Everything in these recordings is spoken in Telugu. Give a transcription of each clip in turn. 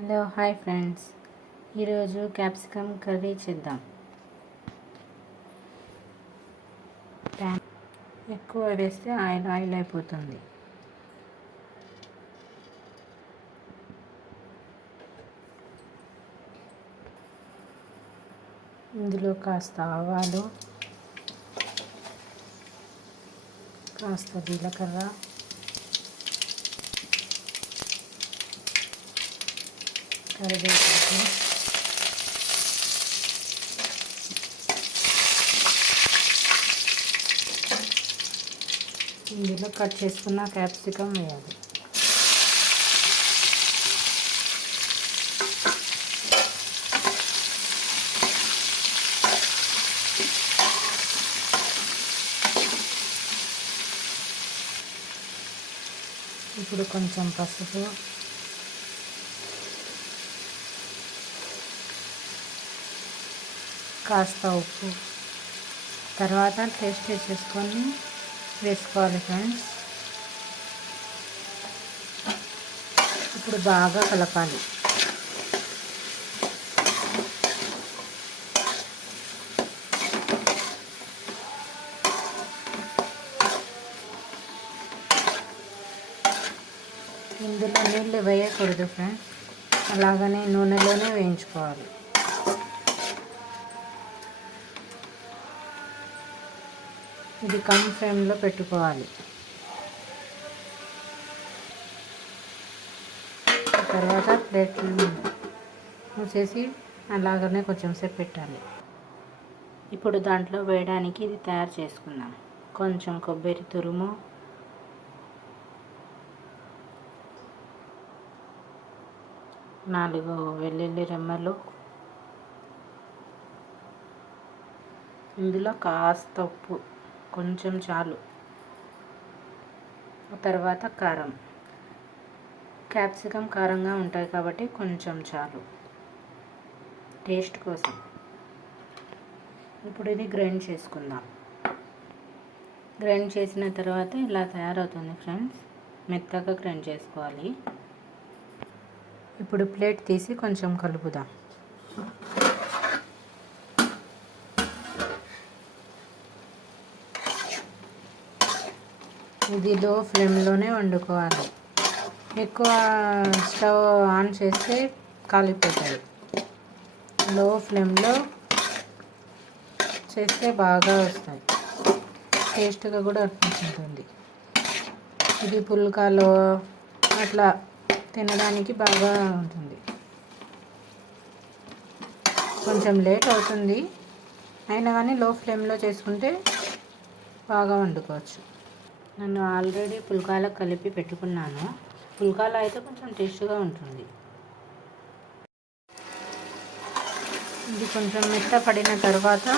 హలో హాయ్ ఫ్రెండ్స్, ఈరోజు క్యాప్సికమ్ కర్రీ చేద్దాం. ప్యాన్ ఎక్కువ వేస్తే ఆయిల్ అయిపోతుంది. ఇందులో కాస్త ఆవాలు, కాస్త జీలకర్ర, కరివేపాకు, ఇందులో కట్ చేసుకున్న క్యాప్సికమ్ వేయాలి. ఇప్పుడు కొంచెం పసుపు, కాస్త ఉప్పు, తర్వాత టేస్ట్ చేసుకొని వేసుకోవాలి ఫ్రెండ్స్. ఇప్పుడు బాగా కలపాలి. ఇందులో నీళ్ళు వేయకూడదు ఫ్రెండ్స్, అలాగనే నూనెలోనే వేయించుకోవాలి. ఇది కమ్ ఫ్లేమ్లో పెట్టుకోవాలి. తర్వాత ప్లేట్ మూసేసి అలాగనే కొంచెం సేపు పెట్టాలి. ఇప్పుడు దాంట్లో వేయడానికి ఇది తయారు చేసుకుందాం. కొంచెం కొబ్బరి తురుము, నాలుగు వెల్లుల్లి రెమ్మలు, ఇందులో కాస్త ఉప్పు, కొంచెం చాలు. తర్వాత కారం, క్యాప్సికమ్ కారంగా ఉంటాయి కాబట్టి కొంచెం చాలు టేస్ట్ కోసం. ఇప్పుడు ఇది గ్రైండ్ చేసుకుందాం. గ్రైండ్ చేసిన తర్వాత ఇలా తయారవుతుంది ఫ్రెండ్స్. మెత్తగా గ్రైండ్ చేసుకోవాలి. ఇప్పుడు ప్లేట్ తీసి కొంచెం కలుపుదాం. ఇది లో ఫ్లేమ్లోనే వండుకోవాలి. ఎక్కువ స్టవ్ ఆన్ చేస్తే కాలిపోతాయి. లో ఫ్లేమ్లో చేస్తే బాగా వస్తాయి, టేస్ట్గా కూడా అనిపిస్తుంది. ఇది పుల్కాలో అట్లా తినడానికి బాగా ఉంటుంది. కొంచెం లేట్ అవుతుంది, అయినా కానీ లో ఫ్లేమ్లో చేసుకుంటే బాగా వండుకోవచ్చు. నేను ఆల్రెడీ పుల్కాలో కలిపి పెట్టుకున్నాను. పుల్కాలో అయితే కొంచెం టేస్ట్గా ఉంటుంది. ఇది కొంచెం మెత్తపడిన తర్వాత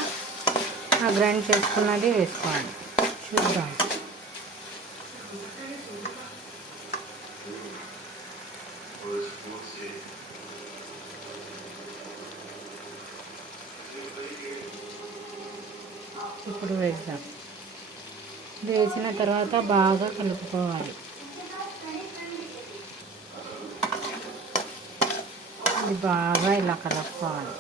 ఆ గ్రైండ్ చేసుకున్నది వేసుకోవాలి. చూద్దాం. ఇప్పుడు వేద్దాం. ఇది వేసిన తర్వాత బాగా కలుపుకోవాలి. ఇది బాగా ఇలా కలుపుకోవాలి.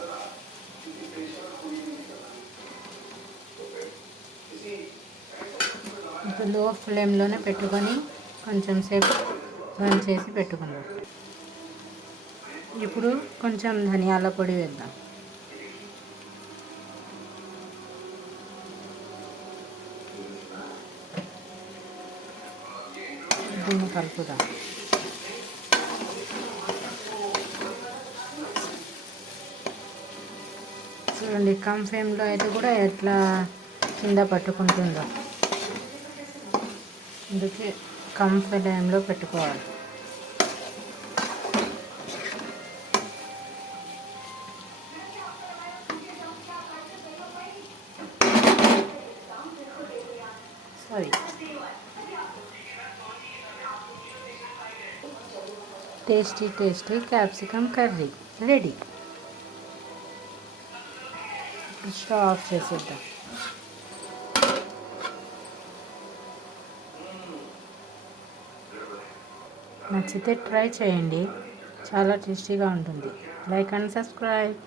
ఇప్పుడు లో ఫ్లేమ్లోనే పెట్టుకొని కొంచెం సేపు రన్ చేసి పెట్టుకుందాం. ఇప్పుడు కొంచెం ధనియాల పొడి వేద్దాం. దీన్ని కలుపుదాం. చూడండి, కమ్ ఫ్లేమ్లో అయితే కూడా ఎట్లా కింద పట్టుకుంటుందో. అందుకే కమ్ ఫ్లేమ్లో పెట్టుకోవాలి. Tasty capsicum curry ready. Stove off చేసేద్దాం. నచ్చితే ట్రై చేయండి. చాలా టేస్టీగా ఉంటుంది. Like and subscribe.